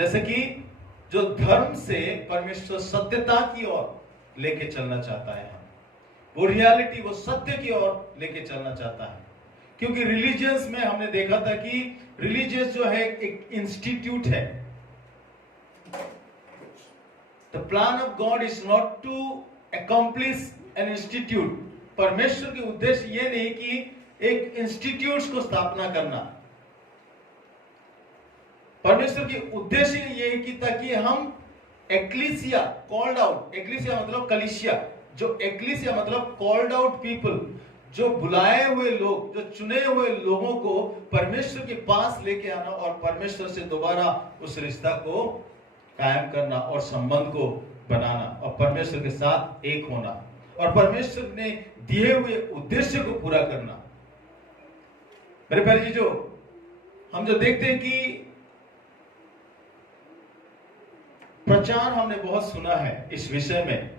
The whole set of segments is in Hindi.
जैसे कि जो धर्म से परमेश्वर सत्यता की ओर लेके चलना चाहता है, वो रियलिटी, वो सत्य की ओर लेके चलना चाहता है। क्योंकि रिलीजियस में हमने देखा था कि रिलीजियस जो है एक इंस्टीट्यूट है। The plan of God is not to accomplish an institute. परमेश्वर के उद्देश्य ये नहीं कि एक इंस्टीट्यूट्स को स्थापना करना। परमेश्वर के उद्देश्य ये है कि ताकि हम एक्लीसिया, कॉल्ड आउट, एक्लीसिया मतलब कलीसिया, जो एक्लीसिया मतलब कॉल्ड आउट पीपल, जो बुलाए हुए लोग, जो चुने हुए लोगों को परमेश्वर के पास लेके आना और परमेश्वर से दोबारा उस रिश्ता को कायम करना और संबंध को बनाना और परमेश्वर के साथ एक होना और परमेश्वर ने दिए हुए उद्देश्य को पूरा करना। मेरे प्यारे जी, जो हम जो देखते हैं कि प्रचार हमने बहुत सुना है इस विषय में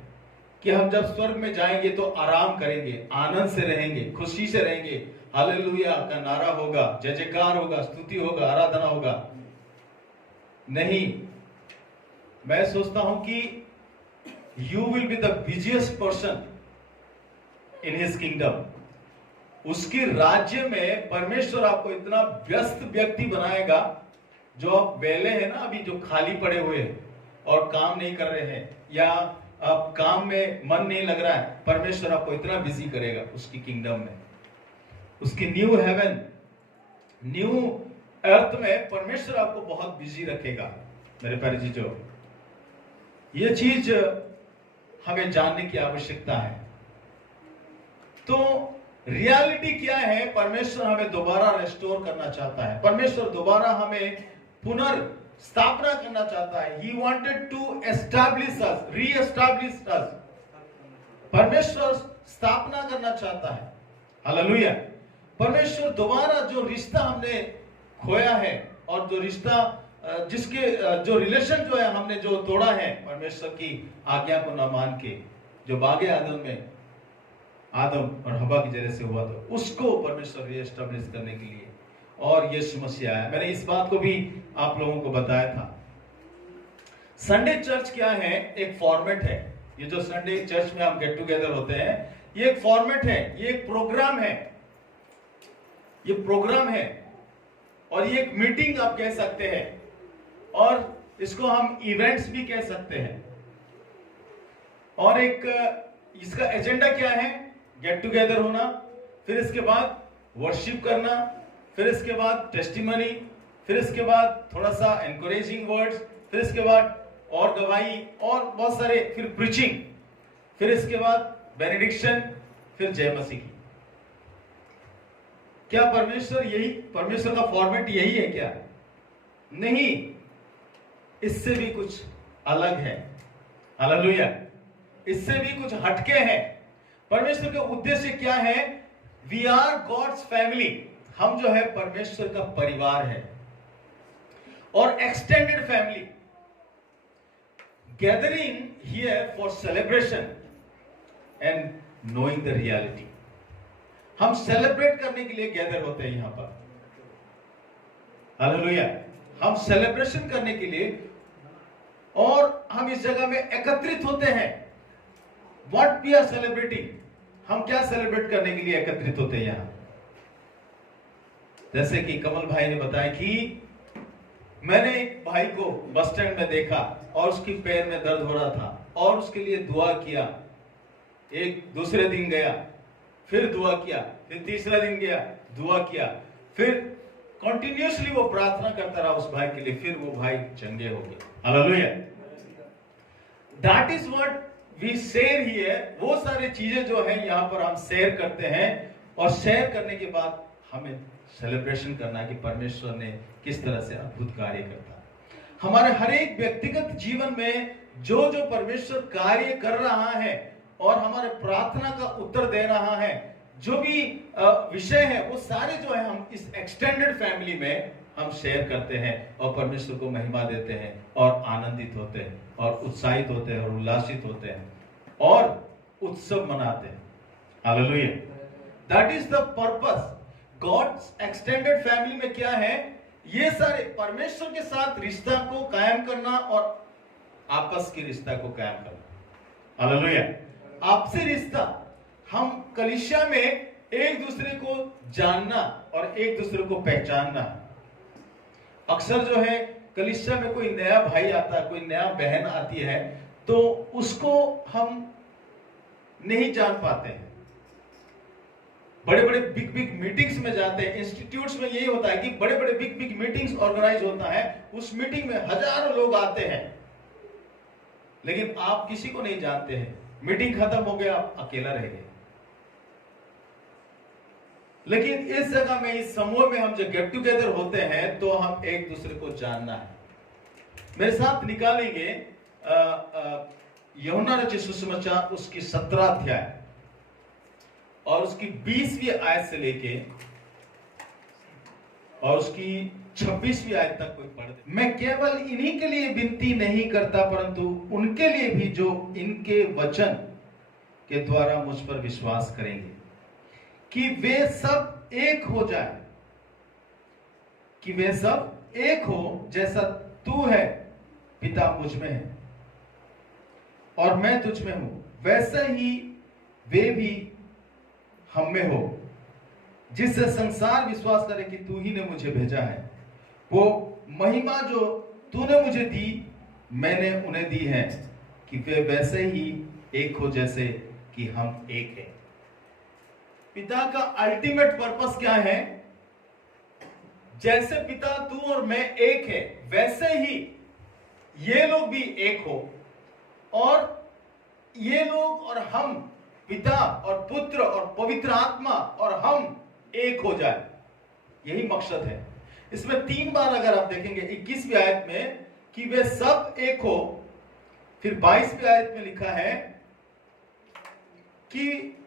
कि हम जब स्वर्ग में जाएंगे तो आराम करेंगे, आनंद से रहेंगे, खुशी से रहेंगे, हालेलुया का नारा होगा, जय जयकार होगा, स्तुति होगा, आराधना होगा। नहीं, मैं सोचता हूं कि you will be the busiest person in his kingdom. उसके राज्य में परमेश्वर आपको इतना व्यस्त व्यक्ति बनाएगा, जो आप वेले हैं ना, अभी जो खाली पड़े हुए हैं और काम नहीं कर रहे हैं या आप काम में मन नहीं लग रहा है, परमेश्वर आपको इतना बिजी करेगा उसकी किंगडम में, उसकी न्यू हेवन, न्यू अर्थ में परमेश्वर आपको बहुत बिजी रखेगा। मेरे प्यारे जी, जो ये चीज हमें जानने की आवश्यकता है। तो रियलिटी क्या है? परमेश्वर हमें दोबारा रेस्टोर करना चाहता है, परमेश्वर दोबारा हमें पुनर्स्थापना करना चाहता है। He wanted to establish us, re-establish us। परमेश्वर स्थापना करना चाहता है। हालेलुया। परमेश्वर दोबारा जो रिश्ता हमने खोया है और जो रिश्ता जिसके जो रिलेशन जो है हमने जो तोड़ा है परमेश्वर की आज्ञा को न मान के, जो बागे आदम में आदम और हवा की जरिए से हुआ, तो उसको परमेश्वर रीएस्टैब्लिश करने के लिए और यीशु मसीह आया। मैंने इस बात को भी आप लोगों को बताया था। संडे चर्च क्या है? एक फॉर्मेट है। ये जो संडे चर्च में हम गेट टुगेदर होते हैं, ये एक फॉर्मेट है, ये एक प्रोग्राम है, ये प्रोग्राम है और ये एक मीटिंग आप कह सकते हैं और इसको हम इवेंट्स भी कह सकते हैं। और एक इसका एजेंडा क्या है? गेट टुगेदर होना, फिर इसके बाद वर्शिप करना, फिर इसके बाद टेस्टिमनी, फिर इसके बाद थोड़ा सा एनकरेजिंग वर्ड्स, फिर इसके बाद और गवाही और बहुत सारे, फिर प्रीचिंग, फिर इसके बाद बेनेडिक्शन, फिर जय मसीह की। क्या परमेश्वर का फॉर्मेट यही है क्या? नहीं, इससे भी कुछ अलग है। हालेलुया। इससे भी कुछ हटके हैं। परमेश्वर का उद्देश्य क्या है? We are God's family. हम जो है परमेश्वर का परिवार है और extended family, gathering here for celebration and knowing the reality. हम सेलिब्रेट करने के लिए गैदर होते हैं यहां पर। हालेलुया। हम सेलिब्रेशन करने के लिए और हम इस जगह में एकत्रित होते हैं। व्हाट वी आर सेलिब्रेटिंग, हम क्या सेलिब्रेट करने के लिए एकत्रित होते हैं यहां? जैसे कि कमल भाई ने बताया कि मैंने एक भाई को बस स्टैंड में देखा और उसकी पैर में दर्द हो रहा था और उसके लिए दुआ किया। एक दूसरे दिन गया, फिर दुआ किया, फिर तीसरा दिन गया, दुआ किया, फिर कंटिन्यूअसली वो प्रार्थना करता रहा उस भाई के लिए, फिर वो भाई चंगे हो गए। Hallelujah. That is what we share here. वो सारी चीजें जो है यहां पर हम शेयर करते हैं और शेयर करने के बाद हमें सेलिब्रेशन करना है कि परमेश्वर ने किस तरह से अद्भुत कार्य करता है। हमारे हर एक व्यक्तिगत जीवन में जो जो परमेश्वर कार्य कर रहा है और हमारे प्रार्थना का उत्तर दे रहा है, जो भी विषय है, वो सारे जो है हम इस एक्सटेंडेड फैमिली में हम शेयर करते हैं और परमेश्वर को महिमा देते हैं और आनंदित होते हैं और उत्साहित होते हैं और उल्लासित होते हैं और उत्सव मनाते हैं। Hallelujah. That is the purpose. God's extended family में क्या है ये सारे परमेश्वर के साथ रिश्ता को कायम करना और आपस के रिश्ता को कायम करना। हालेलुया। आपसी रिश्ता, हम कलीसिया में एक दूसरे को जानना और एक दूसरे को पहचानना। अक्सर जो है कलीसिया में कोई नया भाई आता है, कोई नया बहन आती है, तो उसको हम नहीं जान पाते हैं। बड़े बड़े बिग बिग मीटिंग्स में जाते हैं, इंस्टीट्यूट्स में यही होता है कि बड़े बड़े बिग बिग मीटिंग्स ऑर्गेनाइज होता है, उस मीटिंग में हजारों लोग आते हैं, लेकिन आप किसी को नहीं जानते हैं। मीटिंग खत्म हो गया, आप अकेला रह गए। लेकिन इस जगह में, इस समूह में हम जब गेट टुगेदर होते हैं तो हम एक दूसरे को जानना है। मेरे साथ निकालेंगे यूहन्ना रचित सुसमाचार उसकी 17 अध्याय और उसकी 20वीं आयत से लेके और उसकी 26वीं आयत तक कोई पढ़ दे। मैं केवल इन्हीं के लिए विनती नहीं करता, परंतु उनके लिए भी जो इनके वचन के द्वारा मुझ पर विश्वास करेंगे, कि वे सब एक हो जाए, कि वे सब एक हो जैसा तू है पिता मुझ में है और मैं तुझ में हूं, वैसा ही वे भी हम में हो, जिससे संसार विश्वास करे कि तू ही ने मुझे भेजा है। वो महिमा जो तूने मुझे दी मैंने उन्हें दी है, कि वे वैसे ही एक हो जैसे कि हम एक हैं। पिता का अल्टीमेट पर्पस क्या है? जैसे पिता तू और मैं एक है, वैसे ही ये लोग भी एक हो और ये लोग और हम, पिता और पुत्र और पवित्र आत्मा और हम एक हो जाए, यही मकसद है। इसमें 3 बार अगर आप देखेंगे 21वीं आयत में कि वे सब एक हो, फिर 22वीं आयत में लिखा है कि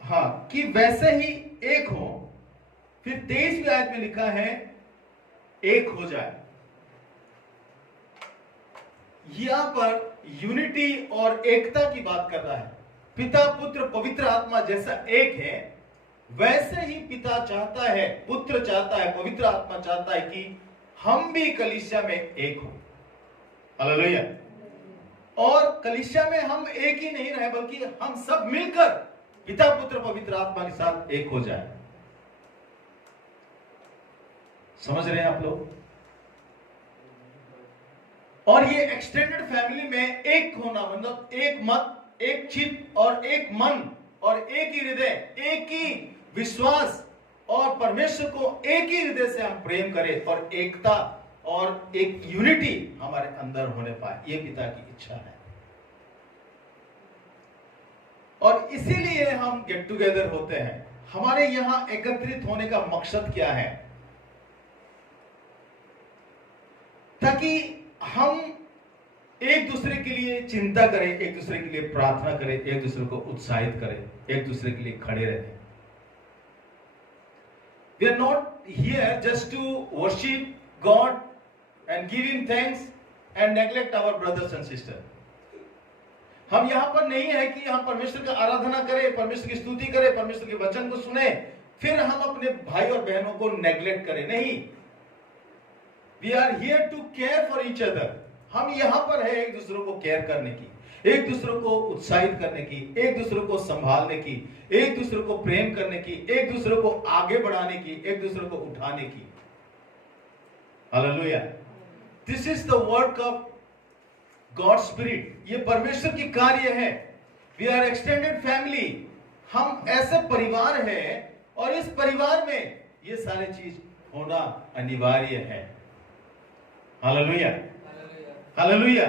हाँ, कि वैसे ही एक हो, फिर 23वीं आयत में लिखा है एक हो जाए। यहां पर यूनिटी और एकता की बात कर रहा है। पिता पुत्र पवित्र आत्मा जैसा एक है, वैसे ही पिता चाहता है, पुत्र चाहता है, पवित्र आत्मा चाहता है कि हम भी कलीसिया में एक हो। हालेलुया। और कलीसिया में हम एक ही नहीं रहे, बल्कि हम सब मिलकर पिता पुत्र पवित्र आत्मा के साथ एक हो जाए। समझ रहे हैं आप लोग? और ये एक्सटेंडेड फैमिली में एक होना मतलब एक मत, एक चित्त और एक मन और एक ही हृदय, एक ही विश्वास और परमेश्वर को एक ही हृदय से हम प्रेम करें और एकता और एक यूनिटी हमारे अंदर होने पाए, ये पिता की इच्छा है। और इसीलिए हम गेट टुगेदर होते हैं। हमारे यहां एकत्रित होने का मकसद क्या है? ताकि हम एक दूसरे के लिए चिंता करें, एक दूसरे के लिए प्रार्थना करें, एक दूसरे को उत्साहित करें, एक दूसरे के लिए खड़े रहें। We are not here just to worship God and give Him thanks and neglect our brothers and sisters. हम यहां पर नहीं है कि हम परमेश्वर की आराधना करें, परमेश्वर की स्तुति करें, परमेश्वर के वचन को सुने, फिर हम अपने भाई और बहनों को नेग्लेक्ट करें। नहीं, We are here to care for each other. हम यहां पर है एक दूसरे को केयर करने की, एक दूसरे को उत्साहित करने की, एक दूसरे को संभालने की, एक दूसरे को प्रेम करने की, एक दूसरे को आगे बढ़ाने की, एक दूसरे को उठाने की। Hallelujah. This is the work of God's Spirit. ये परमेश्वर की कार्य है। We are extended family. हम ऐसे परिवार हैं और इस परिवार में ये सारी चीज होना अनिवार्य है। Hallelujah, hallelujah.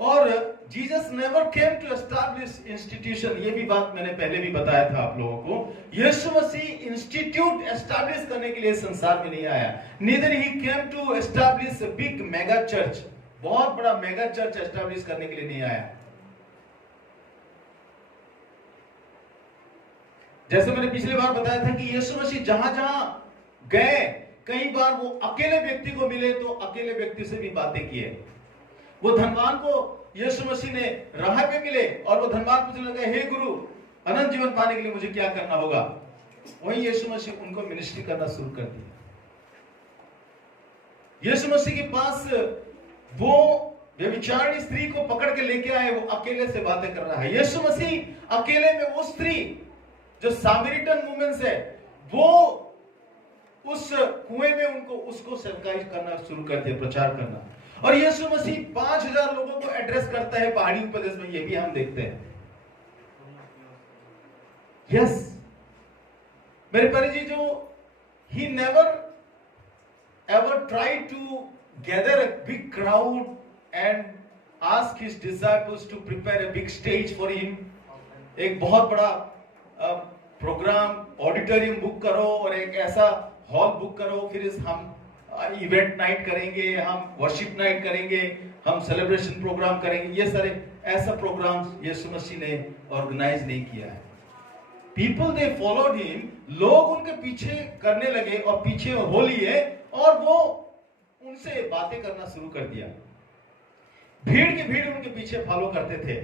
और Jesus never came to establish institution, ये भी बात मैंने पहले भी बताया था आप लोगों को। यीशु मसीह इंस्टीट्यूट एस्टैब्लिश करने के लिए संसार में नहीं आया। Neither he came to establish a big mega church, बहुत बड़ा मेगा चर्च एस्टैब्लिश करने के लिए नहीं आया। जैसे मैंने पिछली बार बताया था कि यीशु मसीह जहां जहां गए, कई बार वो अकेले व्यक्ति को मिले तो अकेले व्यक्ति से भी बातें किए। वो धनवान को यीशु मसीह ने राह पे मिले और वो धनवान पूछने लगा, हे गुरु, अनंत जीवन पाने के लिए मुझे क्या करना होगा? वही यीशु मसीह उनको मिनिस्ट्री करना शुरू कर दिया। यीशु मसीह के पास वो व्यभिचारिणी स्त्री को पकड़ के लेके आए, वो अकेले से बातें कर रहा है। यीशु मसीह अकेले में वो स्त्री जो सामरिटन वुमेन है, वो उस कुएं में उसको सेवकाई करना शुरू कर दिया, प्रचार करना। और यीशु मसीह 5000 लोगों को एड्रेस करता है पहाड़ी उपदेश में, ये भी हम देखते हैं। यस मेरे प्यारे जी, जो he never ever tried to gather a big crowd and ask his disciples to prepare a big stage for him. एक बहुत बड़ा प्रोग्राम, ऑडिटोरियम बुक करो और एक ऐसा हॉल बुक करो, फिर हम इवेंट नाइट करेंगे, हम वर्शिप नाइट करेंगे, हम सेलिब्रेशन प्रोग्राम करेंगे। ये सारे ऐसा प्रोग्राम यीशु मसीह ने ऑर्गेनाइज नहीं किया है। पीपल दे फॉलोड हिम, लोग उनके पीछे करने लगे और पीछे हो लिए और वो उनसे बातें करना शुरू कर दिया। भीड़ की भीड़ उनके पीछे फॉलो करते थे।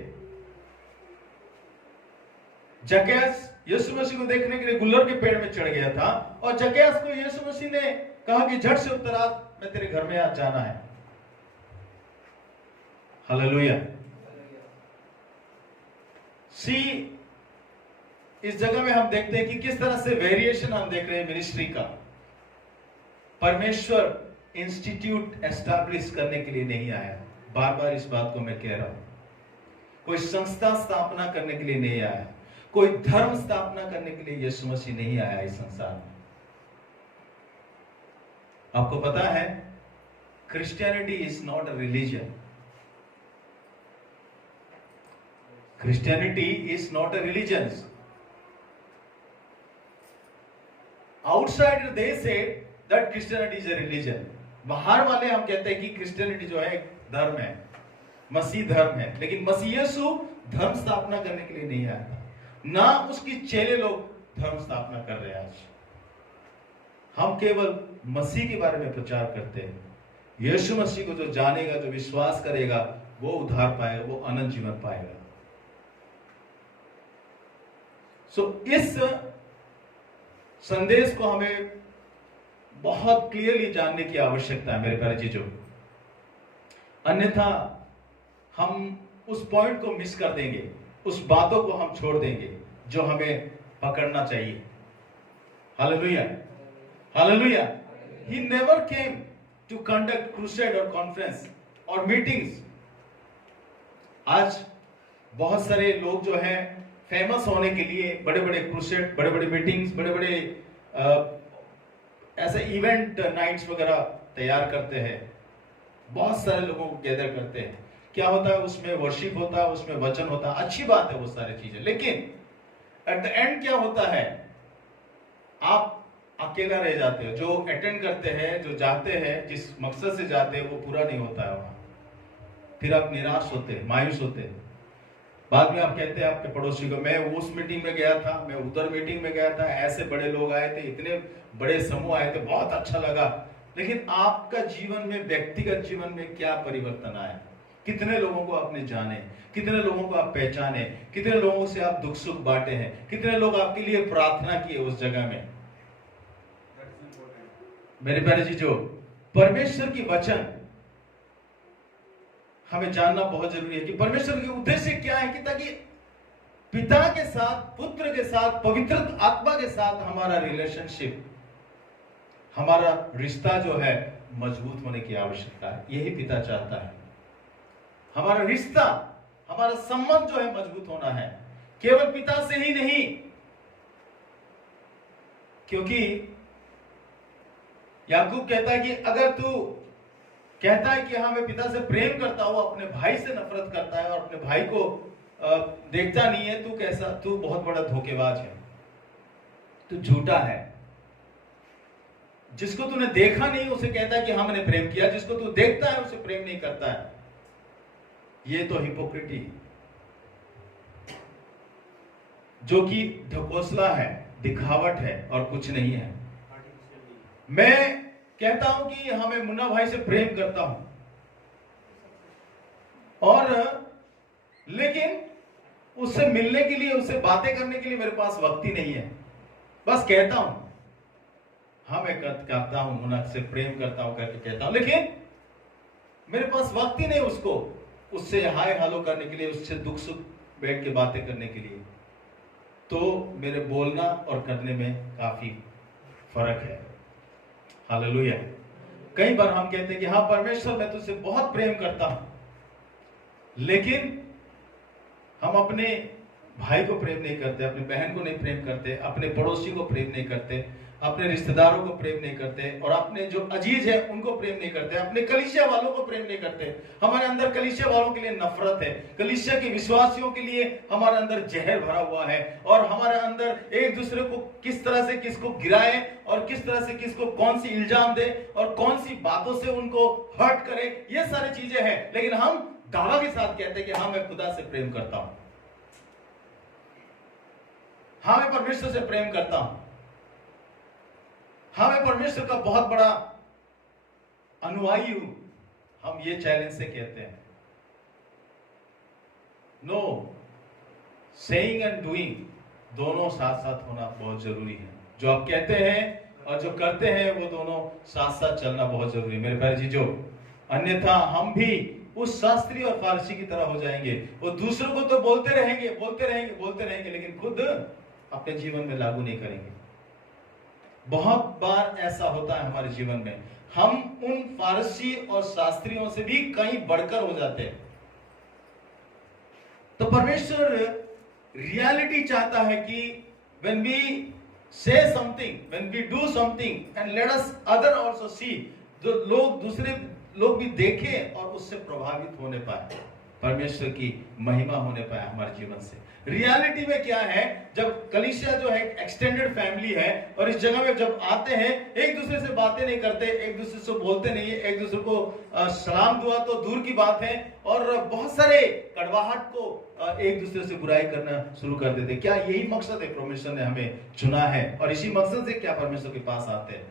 जक्कैस यीशु मसीह को देखने के लिए गुल्लर के पेड़ में चढ़ गया था और जक्कैस को यीशु मसीह ने कहा कि झट से उतर आ, मैं तेरे घर में आज जाना है। हालेलुया। सी इस जगह में हम देखते हैं कि किस तरह से वेरिएशन हम देख रहे हैं मिनिस्ट्री का। परमेश्वर इंस्टीट्यूट एस्टैब्लिश करने के लिए नहीं आया, बार बार इस बात को मैं कह रहा हूं। कोई संस्था स्थापना करने के लिए नहीं आया, कोई धर्म स्थापना करने के लिए यीशु मसीह नहीं आया इस संसार में। आपको पता है, Christianity is not a religion. Christianity is not a religion. Outsider they say that Christianity is a religion. बाहर वाले हम कहते हैं कि क्रिश्चियनिटी जो है एक धर्म है, मसीह धर्म है, लेकिन मसीह यीशु धर्म स्थापना करने के लिए नहीं आया था, ना उसकी चेले लोग धर्म स्थापना कर रहे हैं। आज हम केवल मसीह के बारे में प्रचार करते हैं। यीशु मसीह को जो जानेगा, जो विश्वास करेगा, वो उद्धार पाएगा, वो अनंत जीवन पाएगा। इस संदेश को हमें बहुत क्लियरली जानने की आवश्यकता है मेरे प्यारे चीजों, अन्यथा हम उस पॉइंट को मिस कर देंगे, उस बातों को हम छोड़ देंगे जो हमें पकड़ना चाहिए। Hallelujah, hallelujah. He never came to conduct crusade or conference or meetings. आज बहुत सारे लोग जो हैं फेमस होने के लिए बड़े बड़े क्रूसेड, बड़े बड़े मीटिंग्स, बड़े बड़े ऐसे इवेंट नाइट्स वगैरह तैयार करते हैं, बहुत सारे लोगों को गैदर करते हैं। क्या होता है उसमें? वर्शिप होता है, उसमें वचन होता है, अच्छी बात है वो सारी चीजें, लेकिन एट द एंड क्या होता है? आप अकेला रह जाते हो। जो अटेंड करते हैं, जो जाते हैं, जिस मकसद से जाते हैं, वो पूरा नहीं होता है वहां। फिर आप निराश होते हैं, मायूस होते हैं। बाद में आप कहते हैं आपके पड़ोसी को, मैं उस मीटिंग में गया था, मैं उधर मीटिंग में गया था, ऐसे बड़े लोग आए थे, इतने बड़े समूह आए थे, बहुत अच्छा लगा। लेकिन आपका जीवन में, व्यक्तिगत जीवन में क्या परिवर्तन आया? कितने लोगों को आपने जाने, कितने लोगों को आप पहचाने, कितने लोगों से आप दुख सुख बांटे हैं, कितने लोग आपके लिए प्रार्थना किए उस जगह में? मेरे प्यारे जी, जो परमेश्वर की वचन हमें जानना बहुत जरूरी है कि परमेश्वर के उद्देश्य क्या है, कि ताकि पिता के साथ, पुत्र के साथ, पवित्र आत्मा के साथ हमारा रिलेशनशिप, हमारा रिश्ता जो है मजबूत होने की आवश्यकता है। यही पिता चाहता है। हमारा रिश्ता, हमारा संबंध जो है मजबूत होना है, केवल पिता से ही नहीं। क्योंकि याकूब कहता है कि अगर तू कहता है कि हाँ मैं पिता से प्रेम करता हूं, अपने भाई से नफरत करता है और अपने भाई को देखता नहीं है, तू कैसा, तू बहुत बड़ा धोखेबाज है, तू झूठा है। जिसको तूने देखा नहीं उसे कहता है कि हाँ मैंने प्रेम किया, जिसको तू देखता है उसे प्रेम नहीं करता है। ये तो हिपोक्रेटी, जो कि ढकोसला है, दिखावट है और कुछ नहीं है। मैं कहता हूं कि हाँ मैं मुन्ना भाई से प्रेम करता हूं, और लेकिन उससे मिलने के लिए, उससे बातें करने के लिए मेरे पास वक्त ही नहीं है। बस कहता हूं, हाँ मैं करता हूं, उनसे प्रेम करता हूं करके कहता हूं, लेकिन मेरे पास वक्त ही नहीं उससे हाय हालो करने के लिए, उससे दुख सुख बैठ के बातें करने के लिए। तो मेरे बोलना और करने में काफी फर्क है। हालेलुया। कई बार हम कहते हैं कि हाँ परमेश्वर मैं तुझसे बहुत प्रेम करता हूं, लेकिन हम अपने भाई को प्रेम नहीं करते, अपनी बहन को नहीं प्रेम करते, अपने पड़ोसी को प्रेम नहीं करते, अपने रिश्तेदारों को प्रेम नहीं करते, और अपने जो अजीज है उनको प्रेम नहीं करते, अपने कलीसिया वालों को प्रेम नहीं करते। हमारे अंदर कलीसिया वालों के लिए नफरत है, कलीसिया के विश्वासियों के लिए हमारे अंदर जहर भरा हुआ है, और हमारे अंदर एक दूसरे को किस तरह से किसको गिराए और किस तरह से किसको कौन सी इल्जाम दे और कौन सी बातों से उनको हर्ट करे, ये सारी चीजें हैं। लेकिन हम दावा के साथ कहते हैं कि हाँ मैं खुदा से प्रेम करता हूं, हाँ मैं परमेश्वर से प्रेम करता हूं, हाँ मैं परमेश्वर का बहुत बड़ा अनुयायी हूं। हम ये चैलेंज से कहते हैं। नो, सेइंग एंड डूइंग दोनों साथ साथ होना बहुत जरूरी है। जो आप कहते हैं और जो करते हैं वो दोनों साथ साथ चलना बहुत जरूरी है मेरे प्यारे जी। जो अन्यथा हम भी उस शास्त्री और फारसी की तरह हो जाएंगे। वो दूसरों को तो बोलते रहेंगे, लेकिन खुद अपने जीवन में लागू नहीं करेंगे। बहुत बार ऐसा होता है हमारे जीवन में, हम उन फारसी और शास्त्रियों से भी कहीं बढ़कर हो जाते हैं। तो परमेश्वर रियलिटी चाहता है कि when we say something, when we do something and let us other also see, जो दूसरे लोग भी देखें और उससे प्रभावित होने पाए, परमेश्वर की महिमा होने पाए हमारे जीवन से। रियलिटी में क्या है, जब कलीसिया जो है एक्सटेंडेड फैमिली है, और इस जगह में जब आते हैं एक दूसरे से बातें नहीं करते, एक दूसरे से बोलते नहीं है, एक दूसरे को सलाम दुआ तो दूर की बात है, और बहुत सारे कड़वाहट को एक दूसरे से बुराई करना शुरू कर देते। क्या यही मकसद है परमेश्वर ने हमें चुना है, और इसी मकसद से क्या परमेश्वर के पास आते हैं।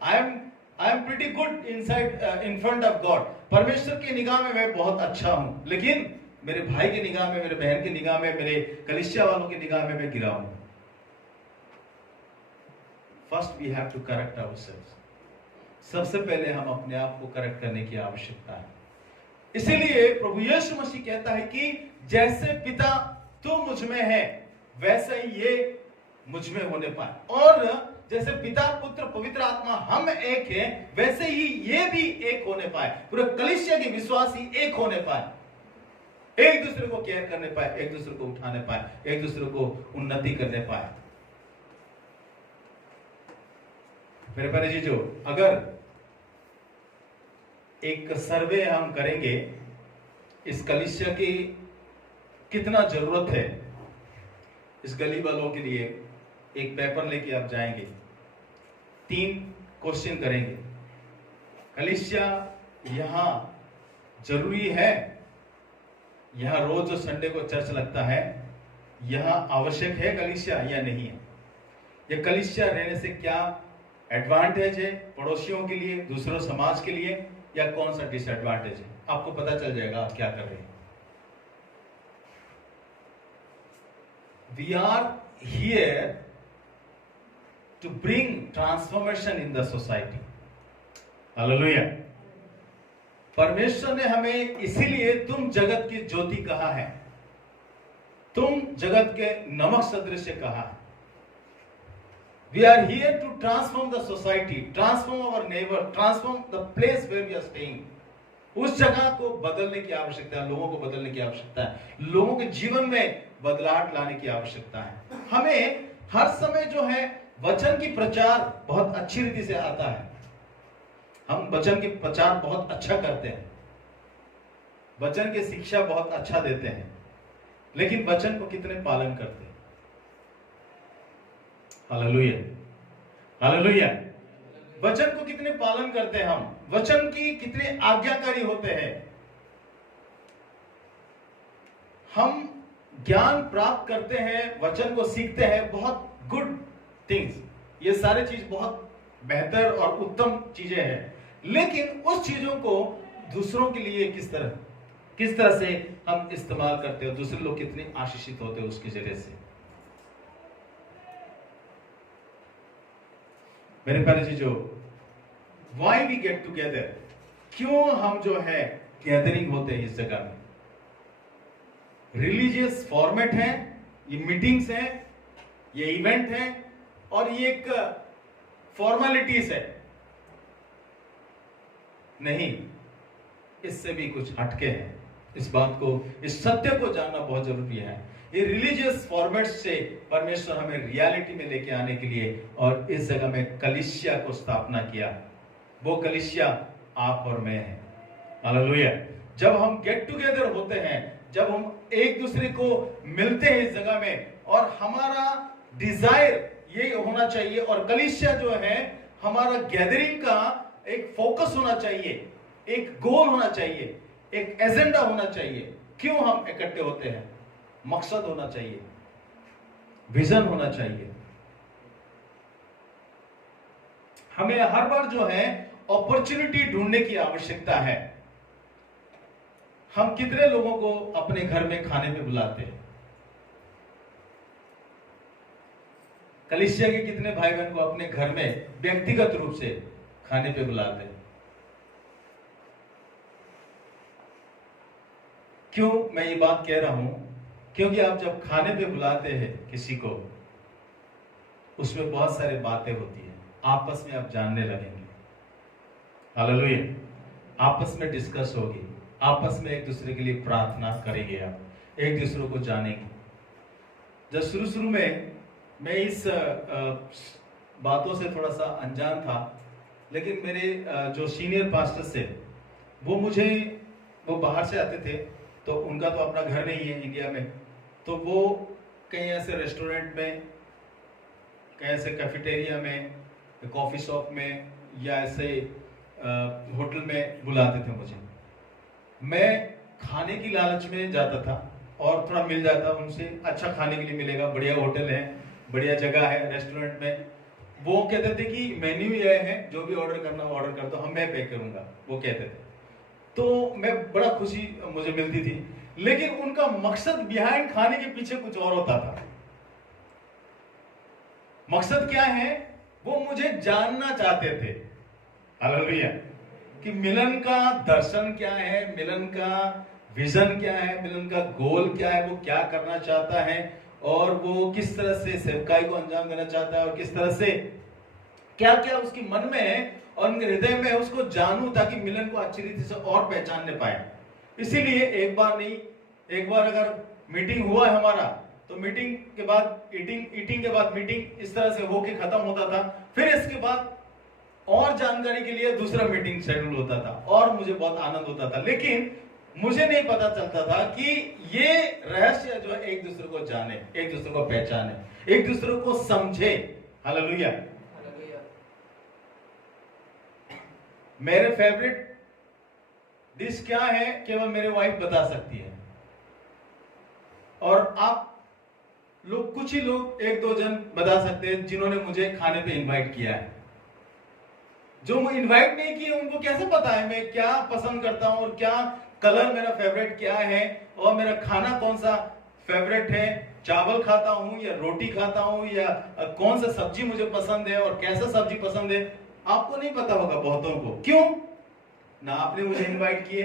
I am pretty good inside in front of God. परमेश्वर की निगाह में मैं बहुत अच्छा हूं, लेकिन मेरे भाई की निगाह में, मेरे बहन की निगाह में, मेरे कलीसिया वालों की निगाह में मैं गिरा हूं। First we have to correct ourselves. सबसे पहले हम अपने आप को करेक्ट करने की आवश्यकता है। इसीलिए प्रभु यीशु मसीह कहता है कि जैसे पिता तू मुझ में है वैसे ही ये मुझ में होने पाए, और जैसे पिता पुत्र पवित्र आत्मा हम एक हैं, वैसे ही ये भी एक होने पाए। पूरे कलीसिया के विश्वासी एक होने पाए, एक दूसरे को केयर करने पाए, एक दूसरे को उठाने पाए, एक दूसरे को उन्नति करने पाए। मेरे प्यारे जी, जो अगर एक सर्वे हम करेंगे इस कलीसिया की कितना जरूरत है, इस गली वालों के लिए एक पेपर लेके आप जाएंगे, 3 क्वेश्चन करेंगे। कलीसिया यहां जरूरी है, यहां रोज जो संडे को चर्च लगता है, यहां आवश्यक है कलीसिया या नहीं है? ये कलीसिया रहने से क्या एडवांटेज है पड़ोसियों के लिए, दूसरों समाज के लिए, या कौन सा डिसएडवांटेज है? आपको पता चल जाएगा आप क्या कर रहे हैं। We are here to bring transformation in the society. Hallelujah. परमेश्वर ने हमें इसीलिए तुम जगत की ज्योति कहा है, तुम जगत के नमक सदृश कहा है। We are here to transform the society, transform our neighbor, transform the place where we are staying. उस जगह को बदलने की आवश्यकता है, लोगों को बदलने की आवश्यकता है, लोगों के जीवन में बदलाव लाने की आवश्यकता है। हमें हर समय जो है वचन की प्रचार बहुत अच्छी रीति से आता है, हम वचन की प्रचार बहुत अच्छा करते हैं, वचन की शिक्षा बहुत अच्छा देते हैं, लेकिन वचन को कितने पालन करते हैं? Hallelujah, hallelujah. वचन को कितने पालन करते हैं हम, वचन की कितने आज्ञाकारी होते हैं। हम ज्ञान प्राप्त करते हैं, वचन को सीखते हैं, बहुत गुड थिंग्स, ये सारे चीज बहुत बेहतर और उत्तम चीजें हैं, लेकिन उस चीजों को दूसरों के लिए किस तरह से हम इस्तेमाल करते हैं, दूसरे लोग कितने आशीषित होते हैं उसके जरिए से। मेरे प्यारे चीजों, वाई वी गेट टुगेदर, क्यों हम जो है गैदरिंग होते हैं इस जगह में? रिलीजियस फॉर्मेट है, ये मीटिंग्स है, ये इवेंट है, और ये एक फॉर्मेलिटीज है? नहीं, इससे भी कुछ हटके हैं। इस बात को, इस सत्य को जानना बहुत जरूरी है। ये रिलीजियस फॉर्मेट से परमेश्वर हमें रियलिटी में लेके आने के लिए और इस जगह में कलीसिया को स्थापना किया। वो कलीसिया आप और मैं है। हालेलुया। जब हम गेट टुगेदर होते हैं, जब हम एक दूसरे को मिलते हैं इस जगह में, और हमारा डिजायर ये होना चाहिए, और कलीसिया जो है हमारा गैदरिंग का एक फोकस होना चाहिए, एक गोल होना चाहिए, एक एजेंडा होना चाहिए। क्यों हम इकट्ठे होते हैं? मकसद होना चाहिए, विजन होना चाहिए। हमें हर बार जो है अपॉर्चुनिटी ढूंढने की आवश्यकता है। हम कितने लोगों को अपने घर में खाने पे बुलाते हैं? कलीसिया के कितने भाई बहन को अपने घर में व्यक्तिगत रूप से खाने पे बुलाते हैं? क्यों मैं ये बात कह रहा हूं? क्योंकि आप जब खाने पे बुलाते हैं किसी को, उसमें बहुत सारी बातें होती हैं, आपस में आप जानने लगेंगे। हालेलुया। आपस में डिस्कस होगी, आपस में एक दूसरे के लिए प्रार्थना करेंगे, आप एक दूसरे को जानेंगे। जब शुरू में मैं इस बातों से थोड़ा सा अनजान था, लेकिन मेरे जो सीनियर पास्टर्स थे वो बाहर से आते थे, तो उनका तो अपना घर नहीं है इंडिया में, तो वो कहीं ऐसे रेस्टोरेंट में, कहीं ऐसे कैफेटेरिया में, कॉफी शॉप में, या ऐसे होटल में बुलाते थे मुझे। मैं खाने की लालच में जाता था और थोड़ा मिल जाता उनसे, अच्छा खाने के लिए मिलेगा, बढ़िया होटल है, बढ़िया जगह है, रेस्टोरेंट में। वो कहते थे कि मेन्यू ये है, जो भी ऑर्डर करना हो ऑर्डर कर दो, हम मैं पे करूंगा, वो कहते थे। तो मैं बड़ा खुशी मुझे मिलती थी, लेकिन उनका मकसद बिहाइंड खाने के पीछे कुछ और होता था। मकसद क्या है? वो मुझे जानना चाहते थे। हालेलुया। कि मिलन का दर्शन क्या है, मिलन का विजन क्या है, मिलन का गोल क्या है, वो क्या करना चाहता है, और वो किस तरह से सेवकाई को अंजाम देना चाहता है, और किस तरह से क्या क्या उसके मन में है और उनके हृदय में है, उसको जानूं, ताकि मिलन को अच्छी रीति से और पहचानने पाए। इसीलिए एक बार नहीं, एक बार अगर मीटिंग हुआ है हमारा, तो मीटिंग के बाद ईटिंग के बाद मीटिंग, इस तरह से होके खत्म होता था। फिर इसके बाद और जानकारी के लिए दूसरा मीटिंग शेड्यूल होता था, और मुझे बहुत आनंद होता था। लेकिन मुझे नहीं पता चलता था कि ये रहस्य जो है एक दूसरे को जाने, एक दूसरे को पहचाने, एक दूसरे को समझे। हालेलुया। मेरे फेवरेट डिश क्या है, केवल मेरे वाइफ बता सकती है, और आप लोग, कुछ ही लोग, एक दो जन बता सकते हैं जिन्होंने मुझे खाने पे इनवाइट किया है। जो मुझे इनवाइट नहीं किए उनको कैसे पता है मैं क्या पसंद करता हूं, और क्या कलर मेरा फेवरेट क्या है, और मेरा खाना कौन सा फेवरेट है, चावल खाता हूं या रोटी खाता हूं, या कौन सा सब्जी मुझे पसंद है और कैसा सब्जी पसंद है? आपको नहीं पता होगा बहुतों को। क्यों? ना आपने मुझे इनवाइट किए,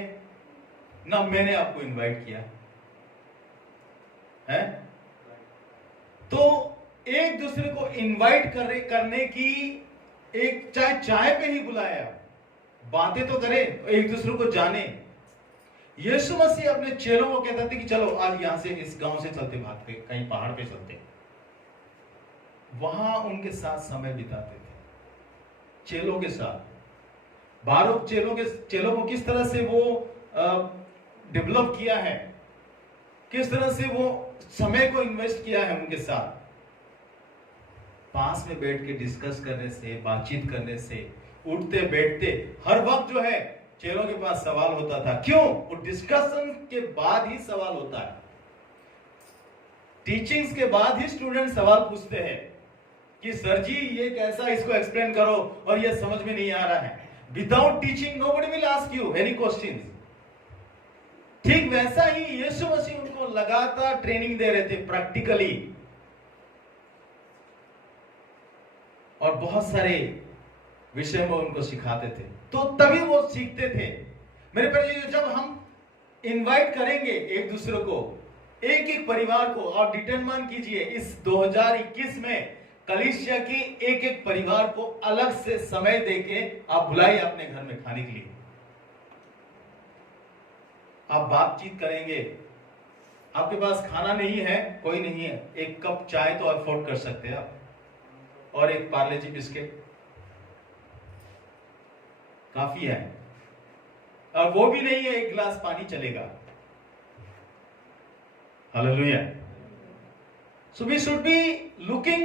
ना मैंने आपको इनवाइट किया है। तो एक दूसरे को इनवाइट करने की, एक चाय पे ही बुलाया, बातें तो करें, एक दूसरे को जाने। यीशु मसीह अपने चेलों को कहते थे कि चलो आज यहां से, इस गांव से चलते, भागते कहीं पहाड़ पे चलते, वहां उनके साथ समय बिताते थे, चेलों के साथ। 12 चेलों को किस तरह से वो डेवलप किया है, किस तरह से वो समय को इन्वेस्ट किया है उनके साथ, पास में बैठ के डिस्कस करने से, बातचीत करने से, उठते बैठते हर वक्त जो है चेलों के पास सवाल होता था। क्यों? वो डिस्कशन के बाद ही सवाल होता है, टीचिंग्स के बाद ही स्टूडेंट सवाल पूछते हैं कि सर जी ये कैसा, इसको एक्सप्लेन करो, और ये समझ में नहीं आ रहा है। Without teaching nobody will ask you any questions. ठीक वैसा ही यीशु मसीह उनको लगातार ट्रेनिंग दे रहे थे प्रैक्टिकली, और बहुत सारे विषय में उनको सिखाते थे, तो तभी वो सीखते थे। मेरे प्रिय, जब हम इनवाइट करेंगे एक दूसरे को, एक एक परिवार को, और डिटरमाइन कीजिए इस 2021 में कलीसिया की एक एक परिवार को अलग से समय देके आप बुलाइए अपने घर में खाने के लिए। आप बातचीत करेंगे, आपके पास खाना नहीं है, कोई नहीं है, एक कप चाय तो अफोर्ड कर सकते हैं आप, और एक पार्ले जी बिस्किट काफी है, और वो भी नहीं है, एक गिलास पानी चलेगा। Hallelujah. So we should be looking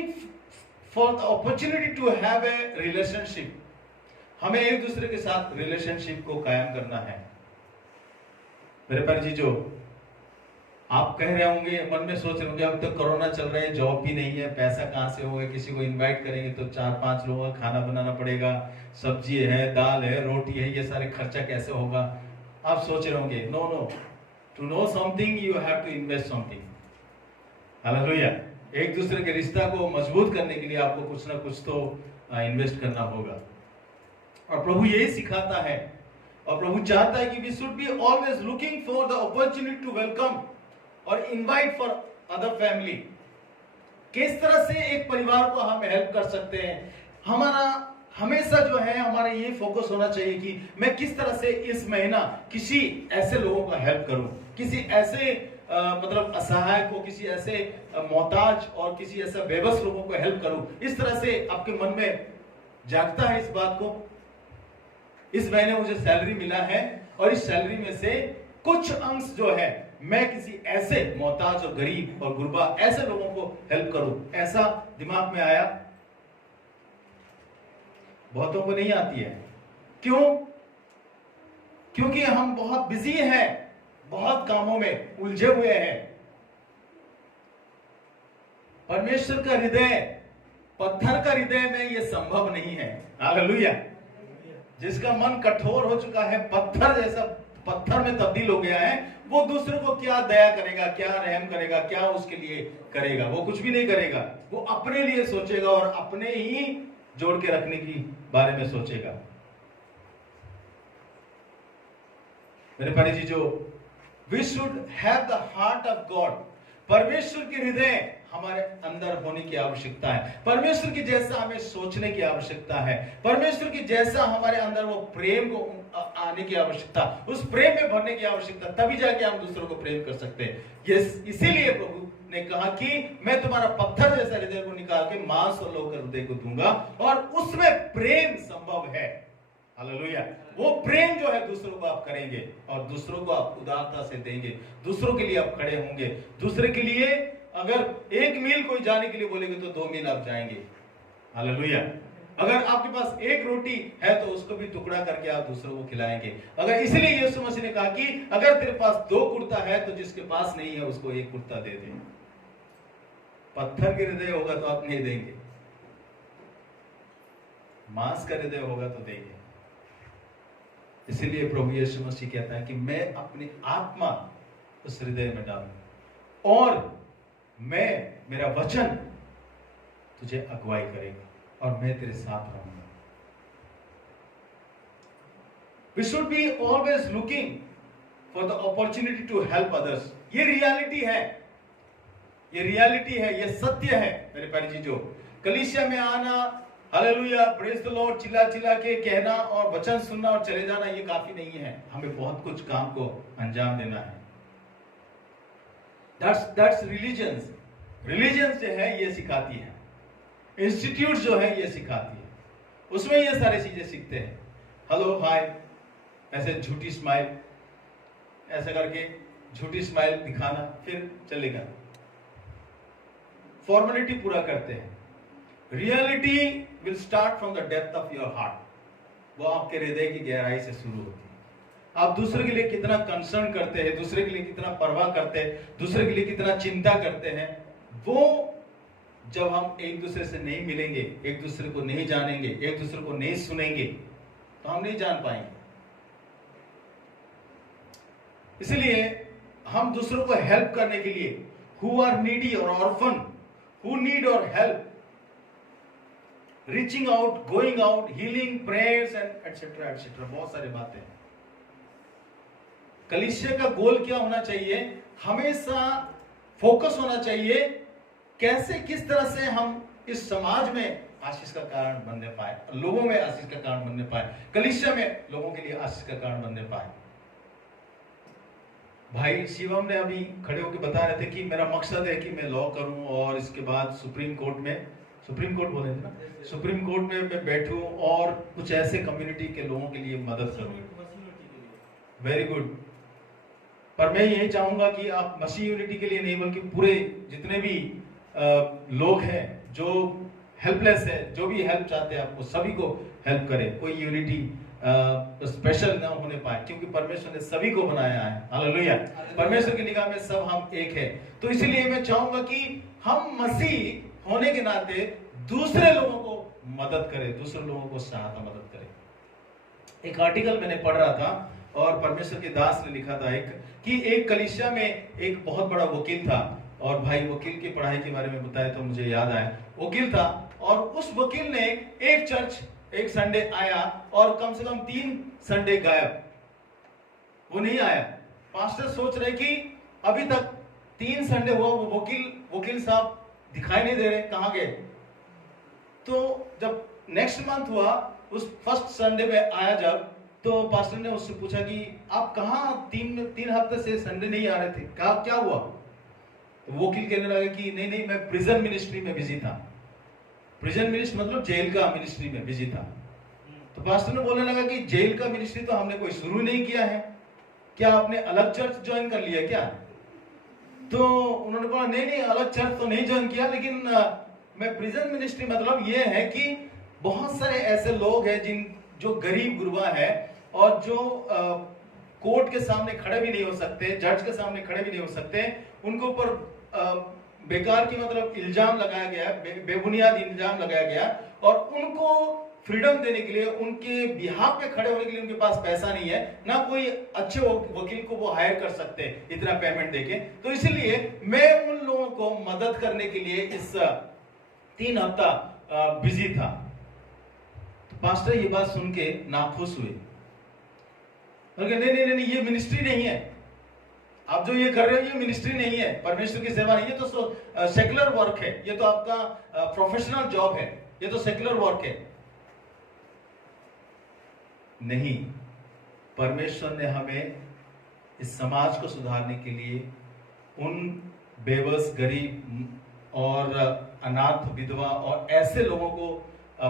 for the opportunity to have a relationship. हमें एक दूसरे के साथ रिलेशनशिप को कायम करना है। मेरे प्यारे जी, जो आप कह रहे होंगे, मन में सोच रहे होंगे, अब तो कोरोना चल रहा है, जॉब भी नहीं है, पैसा कहां से होगा, किसी को इनवाइट करेंगे तो 4-5 लोगों का खाना बनाना पड़ेगा, सब्जी है, दाल है, रोटी है, ये सारे खर्चा कैसे होगा। आप सोच रहे होंगे, no no, to know something you have to invest something. Hallelujah. एक दूसरे के रिश्ता को मजबूत करने के लिए आपको कुछ ना कुछ तो इन्वेस्ट करना होगा, और प्रभु यही सिखाता है, और प्रभु चाहता है कि we should be always looking for the opportunity to welcome और इनवाइट फॉर अदर फैमिली। किस तरह से एक परिवार को हम हेल्प कर सकते हैं। हमारा हमेशा जो है, हमारा ये फोकस होना चाहिए कि मैं किस तरह से इस महीना किसी ऐसे लोगों का हेल्प करूं, किसी ऐसे मतलब असहाय को, किसी ऐसे मोहताज और किसी ऐसे बेबस लोगों को हेल्प करूं। इस तरह से आपके मन में जागता है इस बात को। इस महीने मुझे सैलरी मिला है, और इस सैलरी में से कुछ अंश जो है मैं किसी ऐसे मोहताज और गरीब और गुरबा ऐसे लोगों को हेल्प करूं। ऐसा दिमाग में आया? बहुतों को नहीं आती है। क्यों? क्योंकि हम बहुत बिजी हैं, बहुत कामों में उलझे हुए हैं। परमेश्वर का हृदय, पत्थर का हृदय में यह संभव नहीं है। हालेलुया। जिसका मन कठोर हो चुका है, पत्थर जैसा, पत्थर में तब्दील हो गया है, वो दूसरे को क्या दया करेगा, क्या रहम करेगा, क्या उसके लिए करेगा? वो कुछ भी नहीं करेगा। वो अपने लिए सोचेगा और अपने ही जोड़ के रखने की बारे में सोचेगा। मेरे प्यारे जी, जो we should have the heart of God, परमेश्वर के हृदय हमारे अंदर होने की आवश्यकता है। परमेश्वर की जैसा हमें सोचने की आवश्यकता है। परमेश्वर की जैसा हमारे अंदर वो प्रेम को आने की आवश्यकता, उस प्रेम में भरने की आवश्यकता, तभी जाके हम दूसरों को प्रेम कर सकते हैं। इसीलिए प्रभु ने कहा कि मैं तुम्हारा पत्थर जैसा हृदय को निकाल के मांस और लोह का हृदय को दूंगा, और उसमें प्रेम संभव है। हालेलुया। वो प्रेम जो है दूसरों को आप करेंगे, और दूसरों को आप उदारता से देंगे, दूसरों के लिए आप खड़े होंगे। दूसरे के लिए अगर 1 मील कोई जाने के लिए बोलेंगे तो 2 मील आप जाएंगे। हालेलुया। अगर आपके पास 1 रोटी है तो उसको भी टुकड़ा करके आप दूसरों को खिलाएंगे। अगर इसलिए यीशु मसीह ने कहा कि अगर तेरे पास 2 कुर्ता है तो जिसके पास नहीं है उसको 1 कुर्ता दे दे। पत्थर के हृदय होगा तो आप नहीं देंगे, मांस का हृदय होगा तो देंगे। इसीलिए प्रभु यीशु मसीह कहता है कि मैं अपनी आत्मा उस हृदय में डालूं, और मेरा वचन तुझे अगुवाई करेगा, और मैं तेरे साथ रहूंगा। We should be always looking for the opportunity to help others. ये रियलिटी है, ये रियलिटी है, ये सत्य है। मेरे प्यारे जी, जो कलीसिया में आना, हालेलुया, प्रेज द लॉर्ड, चिल्ला चिल्ला के कहना और वचन सुनना और चले जाना, ये काफी नहीं है। हमें बहुत कुछ काम को अंजाम देना है। That's religions. Religions जो है ये सिखाती है, इंस्टीट्यूट जो है ये सिखाती है, उसमें ये सारी चीजें सीखते हैं। हेलो, हाय, ऐसे झूठी स्माइल, ऐसा करके झूठी स्माइल दिखाना, फिर चलेगा, फॉर्मेलिटी पूरा करते हैं। Reality will start from the depth of your heart. वो आपके हृदय की गहराई से शुरू होती है। आप दूसरे के लिए कितना कंसर्न करते हैं, दूसरे के लिए कितना परवाह करते हैं, दूसरे के लिए कितना चिंता करते हैं, वो जब हम एक दूसरे से नहीं मिलेंगे, एक दूसरे को नहीं जानेंगे, एक दूसरे को नहीं सुनेंगे, तो हम नहीं जान पाएंगे। इसलिए हम दूसरों को हेल्प करने के लिए, हु आर नीडी और ऑर्फन, हु नीड और help, reaching out, going out, healing, prayers and etcetera etcetera, बहुत सारी बातें। कलीसिया का गोल क्या होना चाहिए? हमेशा फोकस होना चाहिए कैसे, किस तरह से हम इस समाज में आशीष का कारण बनने पाए, लोगों में आशीष का कारण बनने पाए, कलीसिया में लोगों के लिए आशीष का कारण बनने पाए। भाई शिवम ने अभी खड़े होकर बता रहे थे कि मेरा मकसद है कि मैं लॉ करूं और इसके बाद सुप्रीम कोर्ट बोले थे ना, सुप्रीम कोर्ट में मैं बैठूं और कुछ ऐसे कम्युनिटी के लोगों के लिए मदद करूं। Very good. पर मैं यही चाहूंगा कि आप मसीह यूनिटी के लिए नहीं बल्कि पूरे जितने भी लोग हैं जो हेल्पलेस है, जो भी हेल्प चाहते हैं, आपको सभी को हेल्प करें। कोई यूनिटी स्पेशल ना होने पाए, क्योंकि परमेश्वर ने सभी को बनाया है। हालेलुया। परमेश्वर की निगाह में सब हम एक है। तो इसीलिए मैं चाहूंगा कि हम मसीह होने के नाते दूसरे लोगों को मदद करें, दूसरे लोगों को सहायता मदद करें। एक आर्टिकल मैंने पढ़ रहा था और परमेश्वर के दास ने लिखा था कि एक कलीसिया में एक बहुत बड़ा वकील था, और भाई वकील की पढ़ाई के बारे में बताया तो मुझे याद आया। वकील था और उस वकील ने एक चर्च एक संडे आया और कम से कम 3 संडे गायब, वो नहीं आया। पास्टर सोच रहे कि अभी तक 3 संडे हुआ, वो वकील साहब दिखाई नहीं दे रहे, कहां गए। तो जब नेक्स्ट मंथ हुआ, उस फर्स्ट संडे में आया जब, तो पास्टर ने उससे पूछा कि आप कहां 3 हफ्ते से संडे नहीं आ रहे थे, क्या हुआ। तो वकील कहने लगा कि नहीं मैं प्रिजन मिनिस्ट्री में बिजी था। प्रिजन मिनिस्ट्री मतलब जेल का मिनिस्ट्री में बिजी था। तो पास्टर ने बोलने लगा कि जेल का मिनिस्ट्री तो हमने कोई शुरू नहीं किया है, क्या आपने अलग चर्च ज्वाइन कर लिया क्या। तो उन्होंने बोला नहीं अलग चर्च तो नहीं ज्वाइन किया, लेकिन मैं प्रिजन मिनिस्ट्री मतलब ये है कि बहुत सारे ऐसे लोग हैं जो गरीब गुरबा है और जो कोर्ट के सामने खड़े भी नहीं हो सकते, जज के सामने खड़े भी नहीं हो सकते, उनके ऊपर बेकार की मतलब इल्जाम लगाया गया, बेबुनियाद इल्जाम लगाया गया, और उनको फ्रीडम देने के लिए, उनके बिहाफ पे खड़े होने के लिए उनके पास पैसा नहीं है, ना कोई अच्छे वकील को वो हायर कर सकते इतना पेमेंट देके। तो इसलिए मैं उन लोगों को मदद करने के लिए इस 3 हफ्ता बिजी था। तो पास्टर ये बात सुन के नाखुश हुए, नहीं ये मिनिस्ट्री नहीं है, आप जो ये कर रहे हो ये मिनिस्ट्री नहीं है, परमेश्वर की सेवा नहीं है, तो सेकुलर वर्क है, ये तो आपका प्रोफेशनल जॉब है, ये तो सेकुलर वर्क है। नहीं, परमेश्वर ने हमें इस समाज को सुधारने के लिए उन बेबस, गरीब और अनाथ, विधवा और ऐसे लोगों को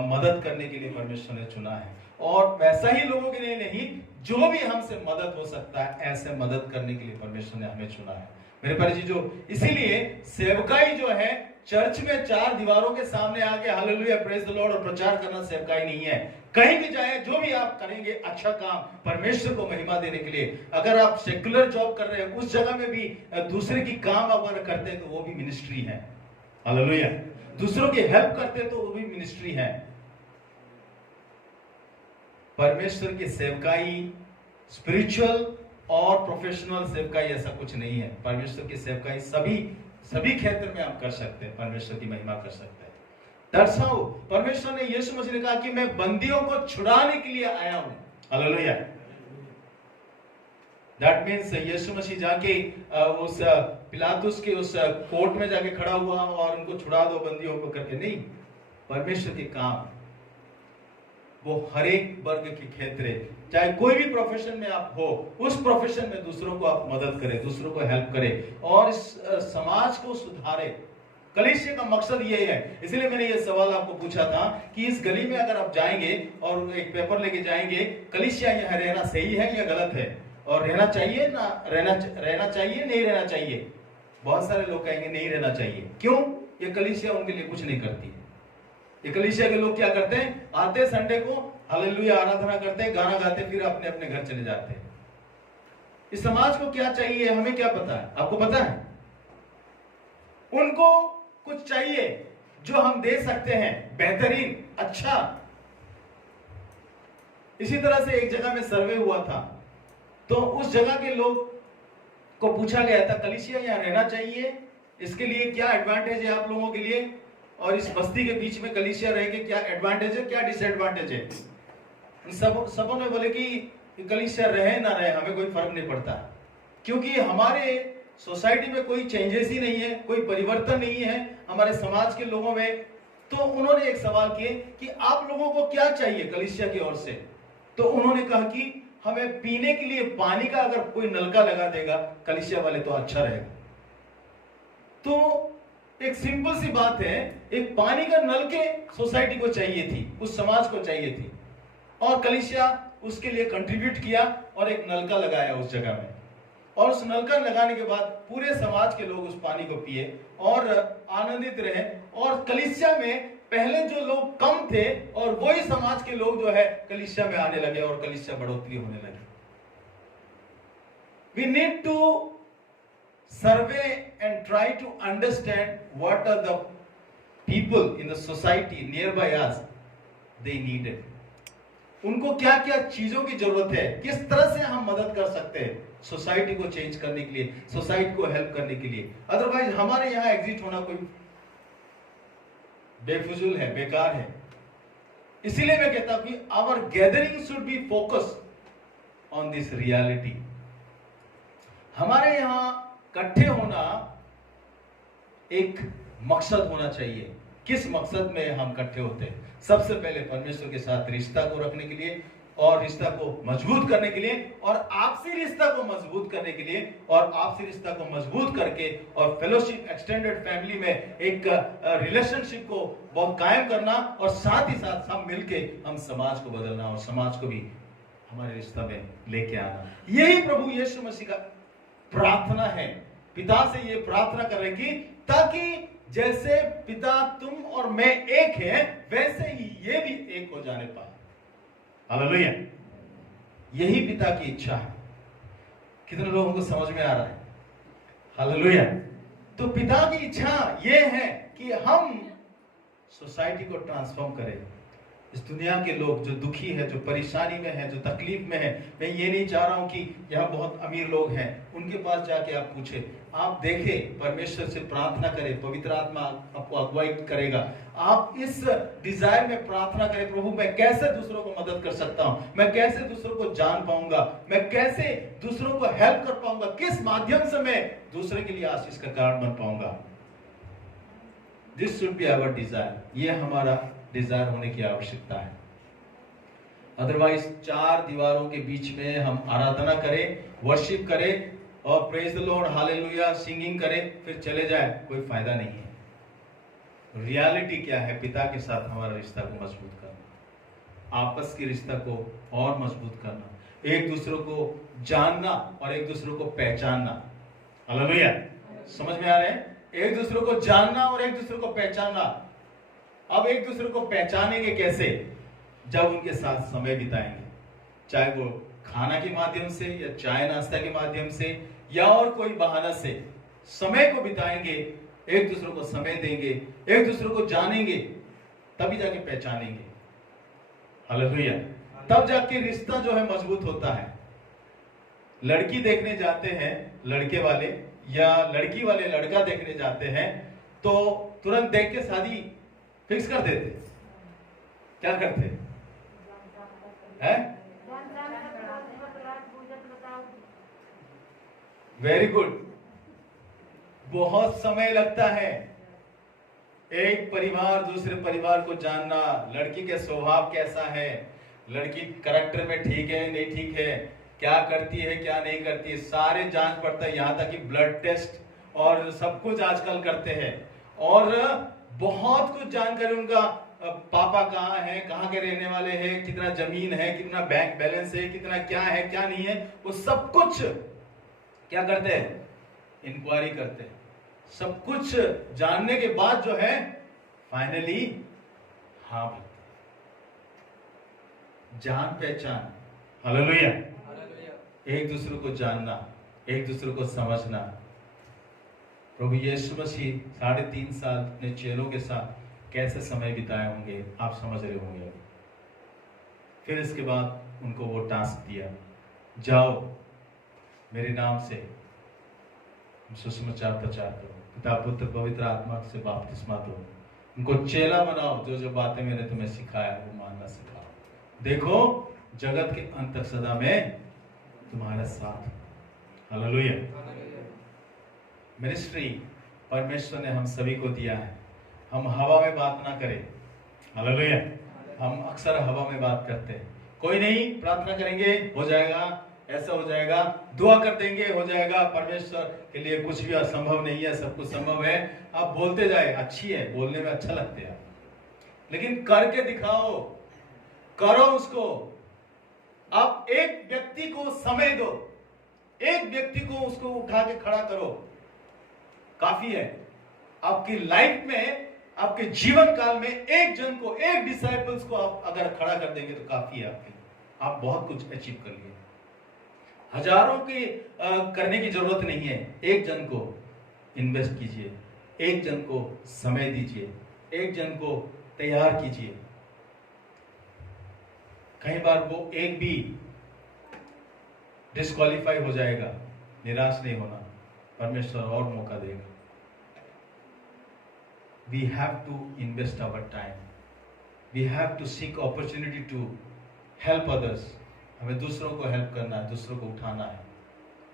मदद करने के लिए परमेश्वर ने चुना है। और वैसा ही लोगों के लिए नहीं, जो भी हमसे मदद हो सकता है, ऐसे मदद करने के लिए परमेश्वर ने हमें चुना है मेरे परिजी। जो इसीलिए सेवकाई जो है, चर्च में 4 दीवारों के सामने आके हालेलुया प्रेज द लॉर्ड और प्रचार करना सेवकाई नहीं है। कहीं भी जाए, जो भी आप करेंगे अच्छा काम परमेश्वर को महिमा देने के लिए। अगर आप सेकुलर जॉब कर रहे हैं, उस जगह में भी दूसरे की काम अगर करते हैं तो वो भी मिनिस्ट्री है। हालेलुया। दूसरों की हेल्प करते हैं तो वो भी मिनिस्ट्री है। परमेश्वर की सेवकाई स्पिरिचुअल और प्रोफेशनल सेवकाई ऐसा कुछ नहीं है। परमेश्वर की सेवकाई सभी क्षेत्र में आप कर सकते हैं, परमेश्वर की महिमा कर सकते हैं। दैट्स हाउ परमेश्वर ने, यीशु मसीह ने कहा कि मैं बंदियों को छुड़ाने के लिए आया हूं। हालेलुया। दैट मीन्स यीशु मसीह जाके उस पिलातुस के उस कोर्ट में जाके खड़ा हुआ और उनको छुड़ा दो बंदियों को करके नहीं। परमेश्वर के काम वो हर एक वर्ग के क्षेत्र, चाहे कोई भी प्रोफेशन में आप हो, उस प्रोफेशन में दूसरों को आप मदद करें, दूसरों को हेल्प करें और इस समाज को सुधारे। कलीसिया का मकसद ये है। इसलिए मैंने ये सवाल आपको पूछा था कि इस गली में अगर आप जाएंगे और एक पेपर लेके जाएंगे, कलीसिया यहाँ रहना सही है या गलत है, और रहना चाहिए ना रहना चाहिए, नहीं रहना चाहिए। बहुत सारे लोग कहेंगे नहीं रहना चाहिए। क्यों? ये कलीसिया उनके लिए कुछ नहीं करती है। ये कलीसिया के लोग क्या करते हैं, आते संडे को हालेलुया आराधना करते हैं, गाना गाते, फिर अपने अपने घर चले जाते हैं। इस समाज को क्या चाहिए हमें क्या पता है? आपको पता है? उनको कुछ चाहिए जो हम दे सकते हैं, बेहतरीन, अच्छा। इसी तरह से एक जगह में सर्वे हुआ था, तो उस जगह के लोग को पूछा गया था कलीसिया यहाँ रहना चाहिए, इसके लिए क्या एडवांटेज है आप लोगों के लिए? और इस बस्ती के बीच में कलीसिया रहेंगे, क्या एडवांटेज है, क्या डिसएडवांटेज है? सबों ने बोले कि कलीसिया रहे ना रहे हमें कोई फर्क नहीं पड़ता, क्योंकि हमारे सोसाइटी में कोई चेंजेस ही नहीं है, कोई परिवर्तन नहीं है हमारे समाज के लोगों में। तो उन्होंने एक सवाल किए कि आप लोगों को क्या चाहिए कलीसिया की ओर से? तो उन्होंने कहा कि हमें पीने के लिए पानी का अगर कोई नलका लगा देगा कलीसिया वाले तो अच्छा रहेगा। तो एक सिंपल सी बात है, एक पानी का नल के सोसाइटी को चाहिए थी, उस समाज को चाहिए थी, और कलीसिया उसके लिए कंट्रीब्यूट किया और एक नलका लगाया उस जगह में। और उस नलका लगाने के बाद पूरे समाज के लोग उस पानी को पिए और आनंदित रहे। और कलीसिया में पहले जो लोग कम थे और वही समाज के लोग जो है कलीसिया में आने लगे और कलीसिया बढ़ोतरी होने लगी। We need to survey and try to understand what are the people in the society nearby us they needed. उनको क्या क्या चीजों की जरूरत है, किस तरह से हम मदद कर सकते हैं सोसाइटी को चेंज करने के लिए, सोसाइटी को हेल्प करने के लिए। अदरवाइज हमारे यहाँ एग्जिट होना कोई बेफिजूल है, बेकार है। इसीलिए मैं कहता हूं कि our gathering should be focus on this reality. हमारे यहां इकट्ठे होना एक मकसद होना चाहिए। किस मकसद में हम इकट्ठे होते हैं? सबसे पहले परमेश्वर के साथ रिश्ता को रखने के लिए और रिश्ता को मजबूत करने के लिए और आपसी रिश्ता को मजबूत करने के लिए और आपसी रिश्ता को मजबूत करके और फेलोशिप एक्सटेंडेड फैमिली में एक रिलेशनशिप को बहुत कायम करना और साथ ही साथ सब मिलके हम समाज को बदलना और समाज को भी हमारे रिश्ता में लेके आना। यही प्रभु यीशु मसीह का प्रार्थना है। पिता से ये प्रार्थना करेंगे ताकि जैसे पिता तुम और मैं एक है वैसे ही ये भी एक हो जाने पाए। हालेलुया। यही पिता की इच्छा है। कितने लोगों को समझ में आ रहा है? हालेलुया। तो पिता की इच्छा ये है कि हम सोसाइटी को ट्रांसफॉर्म करें। इस दुनिया के लोग जो दुखी है, जो परेशानी में है, जो तकलीफ में है, मैं ये नहीं चाह रहा हूं कि यहाँ बहुत अमीर लोग हैं उनके पास जाके आप पूछे, आप देखें, परमेश्वर से प्रार्थना करें, पवित्र आत्मा आपको अगुवाई करेगा। आप इस डिजायर में प्रार्थना करें, प्रभु मैं कैसे दूसरों को मदद कर सकता हूं, मैं कैसे दूसरों को जान पाऊंगा, मैं कैसे दूसरों को हेल्प कर पाऊंगा, किस माध्यम से मैं दूसरे के लिए आशीष का कारण बन पाऊंगा। This should be our desire. ये हमारा डिजायर होने की आवश्यकता है। अदरवाइज चार दीवारों के बीच में हम आराधना करें, वर्शिप करें और praise the Lord, hallelujah, singing करें, फिर चले जाए, कोई फायदा नहीं है। रियलिटी क्या है? पिता के साथ हमारा रिश्ता को मजबूत करना, आपस के रिश्ता को और मजबूत करना, एक दूसरे को जानना और एक दूसरे को पहचानना। हालेलुया। समझ में आ रहे हैं? एक दूसरे को जानना और एक दूसरे को पहचानना। अब एक दूसरे को पहचानेंगे कैसे? जब उनके साथ समय बिताएंगे, चाहे वो खाना के माध्यम से या चाय नाश्ता के माध्यम से या और कोई बहाना से समय को बिताएंगे, एक दूसरे को समय देंगे, एक दूसरे को जानेंगे, तभी जाके पहचानेंगे। हालेलुया। तब जाके रिश्ता जो है मजबूत होता है। लड़की देखने जाते हैं लड़के वाले या लड़की वाले लड़का देखने जाते हैं तो तुरंत देख के शादी फिक्स कर देते। क्या करते हैं? Very good. बहुत समय लगता है एक परिवार दूसरे परिवार को जानना, लड़की के स्वभाव कैसा है, लड़की कैरेक्टर में ठीक है नहीं ठीक है, क्या करती है क्या नहीं करती है, सारे जांच पड़ता है, यहाँ तक कि ब्लड टेस्ट और सब कुछ आजकल करते हैं। और बहुत कुछ जानकारी, उनका पापा कहाँ है, कहाँ के रहने वाले हैं, कितना जमीन है, कितना बैंक बैलेंस है, कितना क्या है क्या नहीं है, वो सब कुछ क्या करते हैं? इंक्वायरी करते हैं। सब कुछ जानने के बाद जो है फाइनली हाँ भाई, जान पहचान। हालेलुया। एक दूसरे को जानना, एक दूसरे को समझना। प्रभु यीशु मसीह 3.5 साल अपने चेलों के साथ कैसे समय बिताए होंगे आप समझ रहे होंगे। फिर इसके बाद उनको वो टास्क दिया, जाओ मेरे नाम से सुसमाचार प्रचार करो, पिता पुत्र पवित्र आत्मा से बपतिस्मा दो उनको चेला बनाओ, जो जो बातें मैंने तुम्हें सिखाया वो मानना सिखाओ। देखो जगत के अंत तक सदा में तुम्हारा साथ। हालेलुया। मिनिस्ट्री परमेश्वर ने हम सभी को दिया है। हम हवा में बात ना करें। हालेलुया। हम अक्सर हवा में बात करते हैं। कोई नहीं, प्रार्थना करेंगे हो जाएगा, ऐसा हो जाएगा, दुआ कर देंगे हो जाएगा। परमेश्वर के लिए कुछ भी असंभव नहीं है, सब कुछ संभव है। आप बोलते जाए, अच्छी है, बोलने में अच्छा लगते हैं, लेकिन करके दिखाओ, करो उसको। आप एक व्यक्ति को समय दो, एक व्यक्ति को उसको उठा के खड़ा करो, काफी है। आपकी लाइफ में, आपके जीवन काल में एक जन को, एक डिसाइपल्स को आप अगर खड़ा कर देंगे तो काफी है आपके। आप बहुत कुछ अचीव कर लिए। हजारों की करने की जरूरत नहीं है। एक जन को इन्वेस्ट कीजिए, एक जन को समय दीजिए, एक जन को तैयार कीजिए। कई बार वो एक भी डिस्क्वालीफाई हो जाएगा, निराश नहीं होना, परमेश्वर और मौका देगा। We have to invest our time. We have to seek opportunity to help others. हमें दूसरों को हेल्प करना है, दूसरों को उठाना है,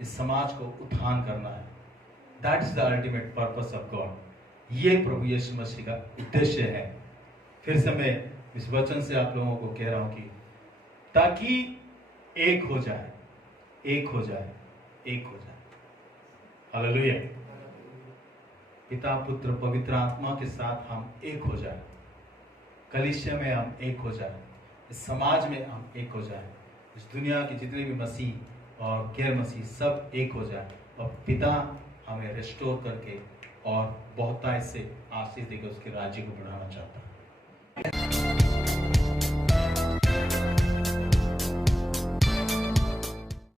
इस समाज को उत्थान करना है। That is the ultimate purpose of God. ये प्रभु यीशु मसीह का उद्देश्य है। फिर से मैं इस वचन से आप लोगों को कह रहा हूं कि ताकि एक हो जाए, एक हो जाए, एक हो जाए। हालेलुया। पिता पुत्र पवित्र आत्मा के साथ हम एक हो जाए, कलीसिया में हम एक हो जाए, इस समाज में हम एक हो जाए, इस दुनिया के जितने भी मसीह और गैर मसीह सब एक हो जाए, और पिता हमें रिस्टोर करके और बहुतायत से आशीष देकर उसके राज्य को बढ़ाना चाहता है।